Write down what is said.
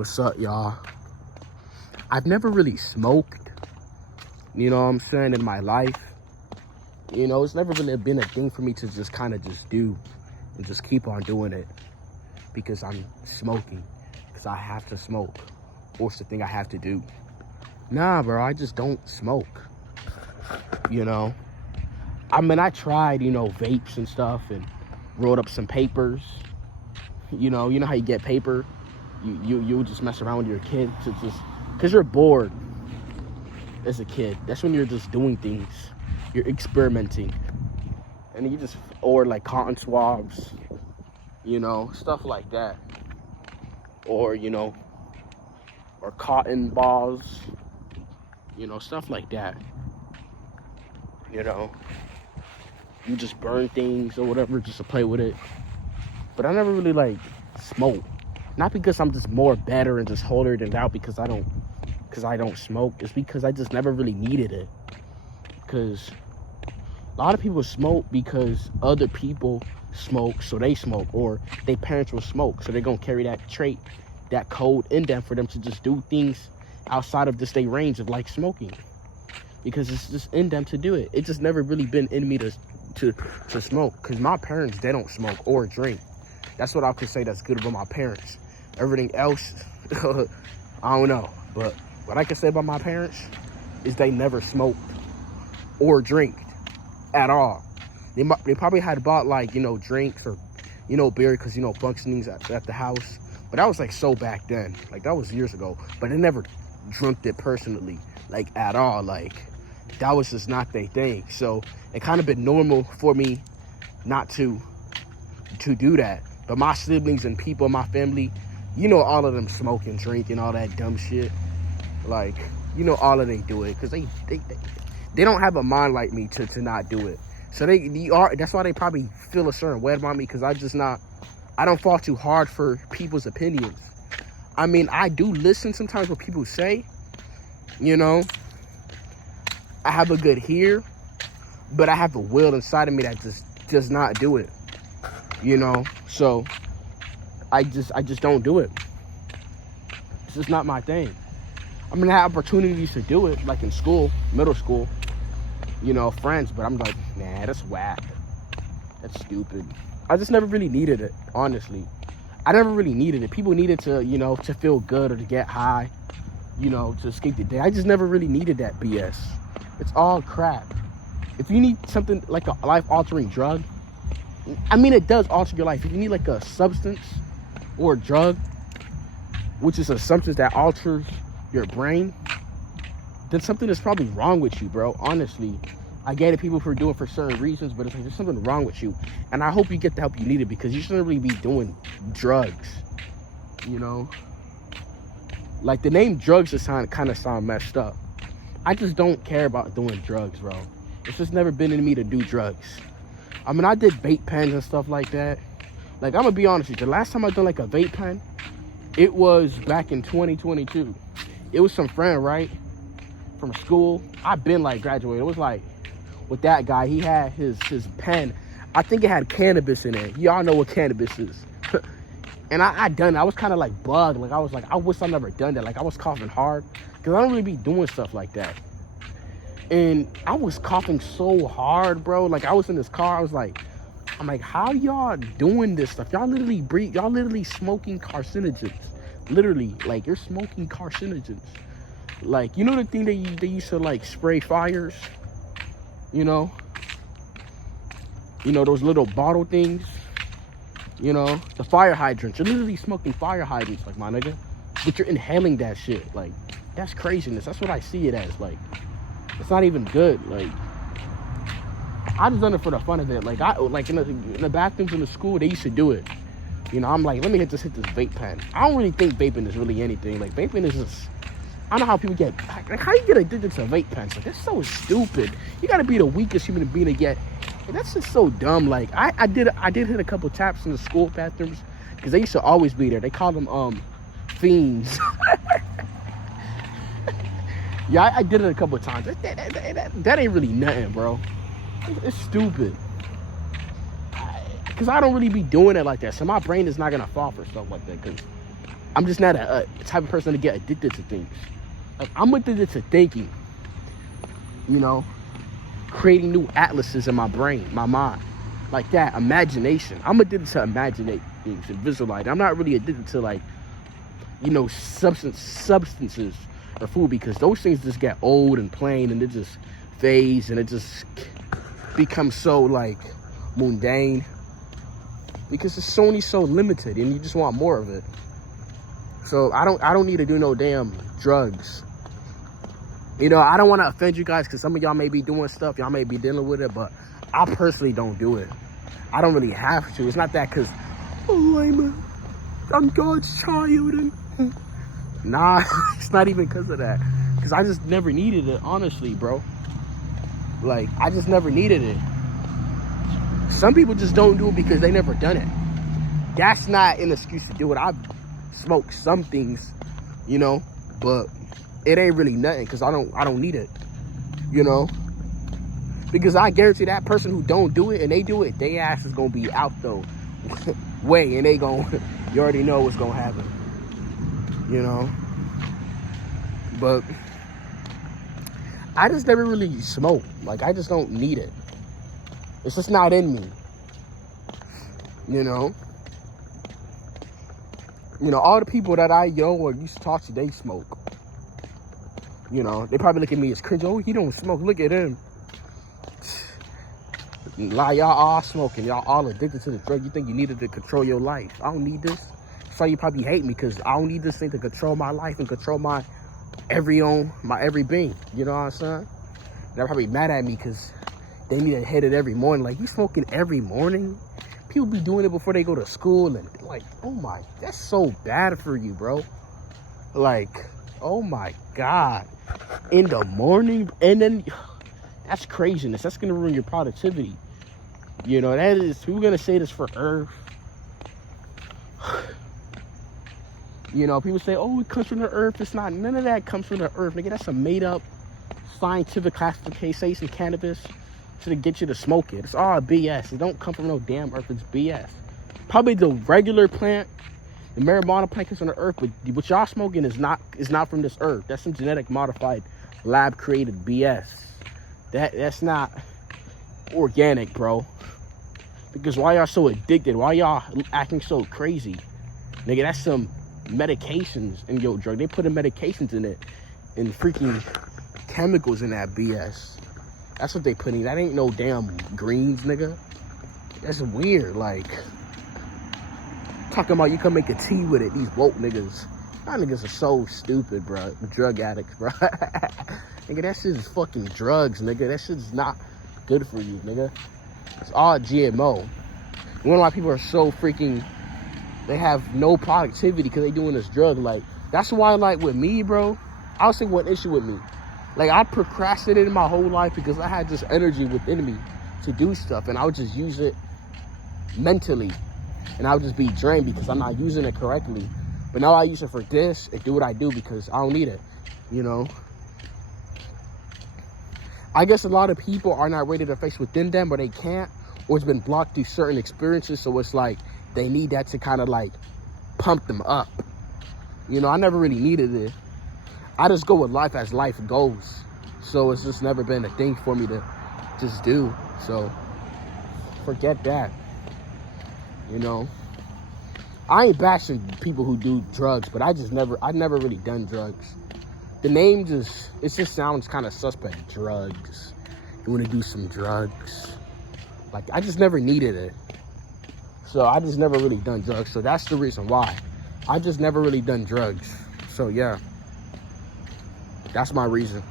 What's up, y'all? I've never really smoked, you know what I'm saying, in my life. You know, it's never really been a thing for me to just kind of just do and just keep on doing it because I'm smoking, because I have to smoke, or it's the thing I have to do. Nah, bro, I just don't smoke, you know? I mean, I tried, you know, vapes and stuff and rolled up some papers. You know how you get paper? You just mess around with your kid to just, because you're bored as a kid. That's when you're just doing things. You're experimenting. And you just, or like cotton swabs, you know, stuff like that. Or, you know, or cotton balls, you know, stuff like that. You know, you just burn things or whatever just to play with it. But I never really like smoke. Not because I'm just more better and just holier than thou because I don't smoke. It's because I just never really needed it. Because a lot of people smoke because other people smoke, so they smoke, or their parents will smoke, so they're gonna carry that trait, that code in them for them to just do things outside of this their range of like smoking, because it's just in them to do it. It just never really been in me to smoke, because my parents, they don't smoke or drink. That's what I could say that's good about my parents. Everything else, I don't know. But what I can say about my parents is they never smoked or drank at all. They probably had bought like, you know, drinks or, you know, beer because, you know, functionings at the house. But that was like so back then. Like that was years ago. But they never drunk it personally, like at all. Like that was just not their thing. So it kind of been normal for me not to do that. But my siblings and people in my family, you know, all of them smoke and drink and all that dumb shit. Like, you know, all of they do it because they don't have a mind like me to not do it. So that's why they probably feel a certain way about me, because I don't fall too hard for people's opinions. I mean, I do listen sometimes what people say, you know. I have a good ear, but I have a will inside of me that just does not do it. You know, so I just don't do it. It's just not my thing. I mean, I have opportunities to do it, like in school, middle school, you know, friends, but I'm like, nah, that's whack. That's stupid. I just never really needed it, honestly. I never really needed it. People needed to, you know, to feel good or to get high, you know, to escape the day. I just never really needed that BS. It's all crap. If you need something like a life-altering drug, I mean, it does alter your life. If you need like a substance or a drug, which is a substance that alters your brain, then something is probably wrong with you, bro. Honestly, I get it, people for doing it for certain reasons, but it's like there's something wrong with you. And I hope you get the help you needed, because you shouldn't really be doing drugs, you know? Like the name drugs just kind of sound messed up. I just don't care about doing drugs, bro. It's just never been in me to do drugs. I mean, I did vape pens and stuff like that. Like, I'm gonna be honest with you, the last time I done like a vape pen, it was back in 2022. It was some friend, right, from school. I've been like graduated. It was like with that guy, he had his pen. I think it had cannabis in it. Y'all know what cannabis is. And I done it. I was kind of like bugged. Like, I was like, I wish I never done that. Like, I was coughing hard, because I don't really be doing stuff like that. And I was coughing so hard, bro. Like, I was in this car. I'm like, how y'all doing this stuff? Y'all literally breathe. Y'all literally smoking carcinogens. Literally, like, you're smoking carcinogens. Like, you know the thing they used to, like, spray fires? You know? You know, those little bottle things? You know? The fire hydrants. You're literally smoking fire hydrants, like, my nigga. But you're inhaling that shit. Like, that's craziness. That's what I see it as. Like, it's not even good. Like, I just done it for the fun of it. Like, in the bathrooms in the school, they used to do it. You know, I'm like, let me hit this vape pen. I don't really think vaping is really anything. Like, vaping is just, I don't know how people get, like, how you get addicted to vape pens? Like, that's so stupid. You gotta be the weakest human being to get, and that's just so dumb. Like, I did hit a couple taps in the school bathrooms, because they used to always be there. They called them, fiends. Yeah, I did it a couple of times. That ain't really nothing, bro. It's stupid. Because I don't really be doing it like that. So my brain is not going to fall for stuff like that. Because I'm just not a type of person to get addicted to things. Like, I'm addicted to thinking, you know, creating new atlases in my brain, my mind, like that, imagination. I'm addicted to imaginate things and visualize. I'm not really addicted to, like, you know, substances or food, because those things just get old and plain, and it just fades, and it just becomes so, like, mundane, because it's only so limited, and you just want more of it. So I don't need to do no damn drugs. You know, I don't want to offend you guys, because some of y'all may be doing stuff, y'all may be dealing with it, but I personally don't do it. I don't really have to. It's not that because, oh, I'm God's child, and nah, it's not even because of that. Because I just never needed it, honestly, bro. Like, I just never needed it. Some people just don't do it because they never done it. That's not an excuse to do it. I've smoked some things, you know, but it ain't really nothing, because I don't need it, you know. Because I guarantee that person who don't do it and they do it, they ass is gonna be out the way, and they gon' you already know what's gonna happen, you know. But I just never really smoke. Like, I just don't need it. It's just not in me, you know. You know, all the people that I know or used to talk to, they smoke. You know, they probably look at me as cringe. Oh, he don't smoke. Look at him. Lie, y'all all smoking. Y'all all addicted to the drug. You think you needed to control your life. I don't need this. That's why you probably hate me, because I don't need this thing to control my life and control my every being. You know what I'm saying? They're probably mad at me because they need to hit it every morning. Like, you smoking every morning? People be doing it before they go to school, and like, oh my, that's so bad for you, bro. Like, oh my God. In the morning, and then that's craziness. That's gonna ruin your productivity. You know, that is, we're gonna say this for Earth. You know, people say, oh, it comes from the Earth. It's not. None of that comes from the Earth, nigga. That's a made up scientific classification cannabis to get you to smoke it. It's all BS. It don't come from no damn Earth. It's BS. Probably the regular plant, the marijuana plant, comes from the Earth, but what y'all smoking is not from this Earth. That's some genetic modified, lab created BS. That's not organic, bro. Because why y'all so addicted? Why y'all acting so crazy? Nigga, that's some medications in your drug. They put in medications in it, and freaking chemicals in that BS. That's what they put in. That ain't no damn greens, nigga. That's weird. Like, talking about you can make a tea with it. These woke niggas. Y'all niggas are so stupid, bro. Drug addicts, bro. Nigga, that shit is fucking drugs, nigga. That shit is not good for you, nigga. It's all GMO. You wonder why people are so freaking, they have no productivity because they doing this drug. Like, that's why, like, with me, bro, I'll say one issue with me. Like, I procrastinated my whole life because I had this energy within me to do stuff, and I would just use it mentally, and I would just be drained because I'm not using it correctly. But now I use it for this and do what I do because I don't need it, you know. I guess a lot of people are not ready to face within them, or they can't, or it's been blocked through certain experiences, so it's like they need that to kind of like pump them up. You know, I never really needed it. I just go with life as life goes. So it's just never been a thing for me to just do. So forget that. You know, I ain't bashing people who do drugs, but I never really done drugs. The name just sounds kind of suspect. Drugs. You want to do some drugs? Like, I just never needed it. So I just never really done drugs. So that's the reason why. I just never really done drugs. So yeah, that's my reason.